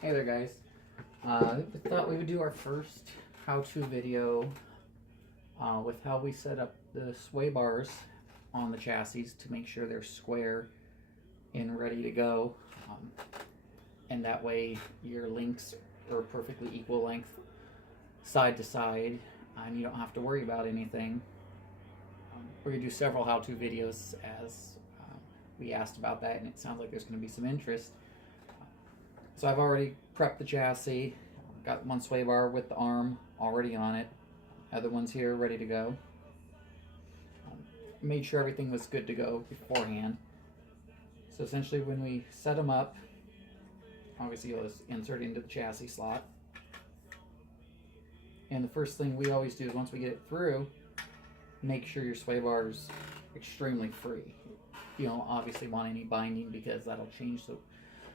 Hey there, guys. We thought we would do our first how-to video with how we set up the sway bars on the chassis to make sure they're square and ready to go. And that way your links are perfectly equal length side to side and you don't have to worry about anything. We're going to do several how-to videos as we asked about that, and it sounds like there's going to be some interest. So I've already prepped the chassis, got one sway bar with the arm already on it, other ones here ready to go. Made sure everything was good to go beforehand. So essentially when we set them up, obviously you'll just insert into the chassis slot. And the first thing we always do is once we get it through, make sure your sway bar is extremely free. You don't obviously want any binding because that'll change the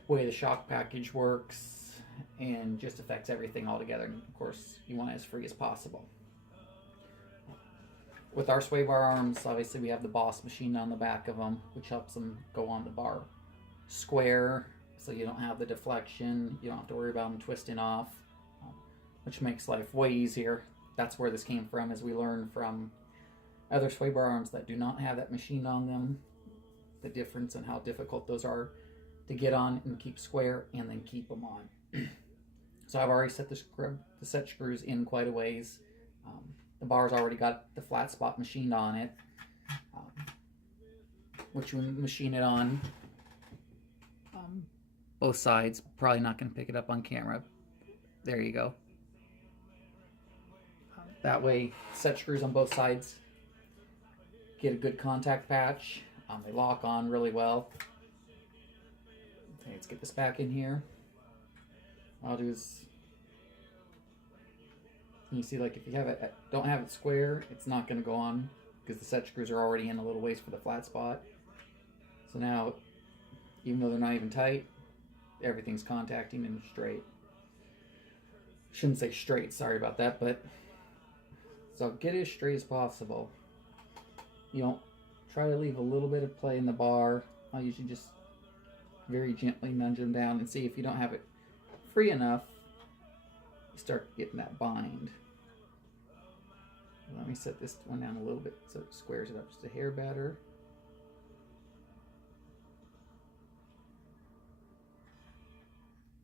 way the shock package works and just affects everything altogether. And of course, you want it as free as possible. With our sway bar arms, obviously we have the Boss machine on the back of them, which helps them go on the bar square, so you don't have the deflection. You don't have to worry about them twisting off, which makes life way easier. That's where this came from, as we learned from other sway bar arms that do not have that machine on them, the difference in how difficult those are to get on and keep square and then keep them on. So I've already set the set screws in quite a ways. The bar's already got the flat spot machined on it, which we machine it on both sides. Probably not going to pick it up on camera. There you go. That way, set screws on both sides get a good contact patch. They lock on really well. Okay, let's get this back in here. What I'll do is, you see, like if you have it, don't have it square, it's not going to go on because the set screws are already in a little ways for the flat spot. So now, even though they're not even tight, everything's contacting and straight. Shouldn't say straight, sorry about that, but so get it as straight as possible. You don't try to leave a little bit of play in the bar. I'll usually just very gently nudge them down and see if you don't have it free enough, you start getting that bind. Let me set this one down a little bit so it squares it up just a hair better.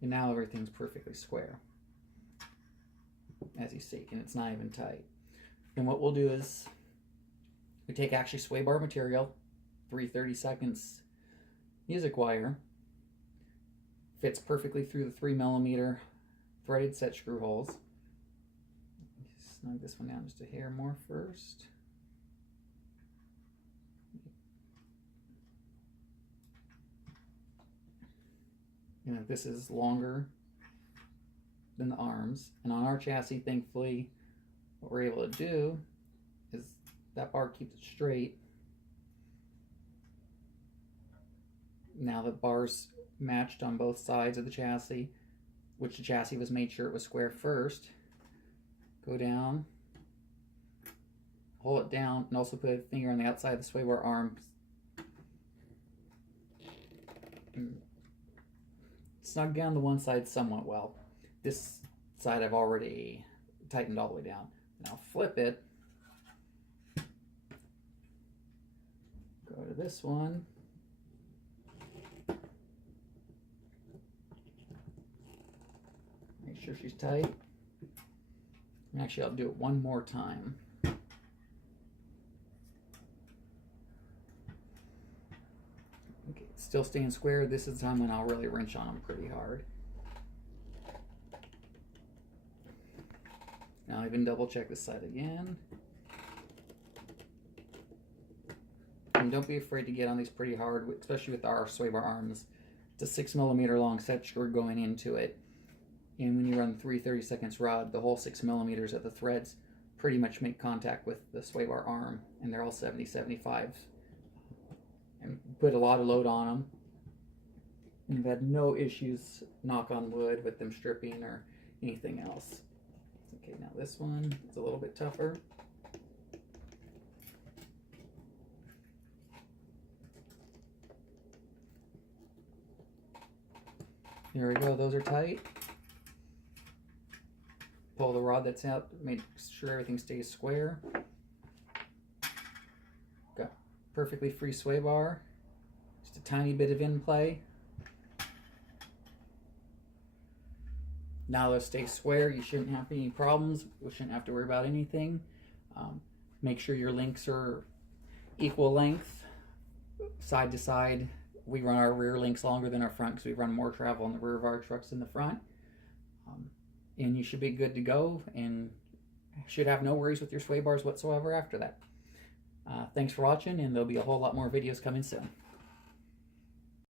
And now everything's perfectly square, as you see, and it's not even tight. And what we'll do is we take actually sway bar material, 3/32 music wire, fits perfectly through the 3mm threaded set screw holes. Snug this one down just a hair more first. You know, this is longer than the arms, and on our chassis, thankfully, what we're able to do is that bar keeps it straight. Now the bar's matched on both sides of the chassis, which the chassis was made sure it was square first. Go down, hold it down, and also put a finger on the outside of the sway bar arm. Snug down the one side somewhat well. This side I've already tightened all the way down. Now flip it. Go to this one. Make sure she's tight. And actually, I'll do it one more time. Okay, still staying square. This is the time when I'll really wrench on them pretty hard. Now I'll even double check this side again. And don't be afraid to get on these pretty hard, especially with our sway bar arms. It's a 6mm long set screw going into it. And when you run 3/32 rod, the whole 6mm of the threads pretty much make contact with the sway bar arm, and they're all 70/75s. And put a lot of load on them. And you've had no issues, knock on wood, with them stripping or anything else. Okay, now this one is a little bit tougher. There we go, those are tight. Pull the rod that's out, make sure everything stays square. Got perfectly free sway bar. Just a tiny bit of in play. Now those stay square, you shouldn't have any problems, we shouldn't have to worry about anything. Make sure your links are equal length, side to side. We run our rear links longer than our front because we run more travel on the rear of our trucks than the front. And you should be good to go and should have no worries with your sway bars whatsoever after that. Thanks for watching, and there'll be a whole lot more videos coming soon.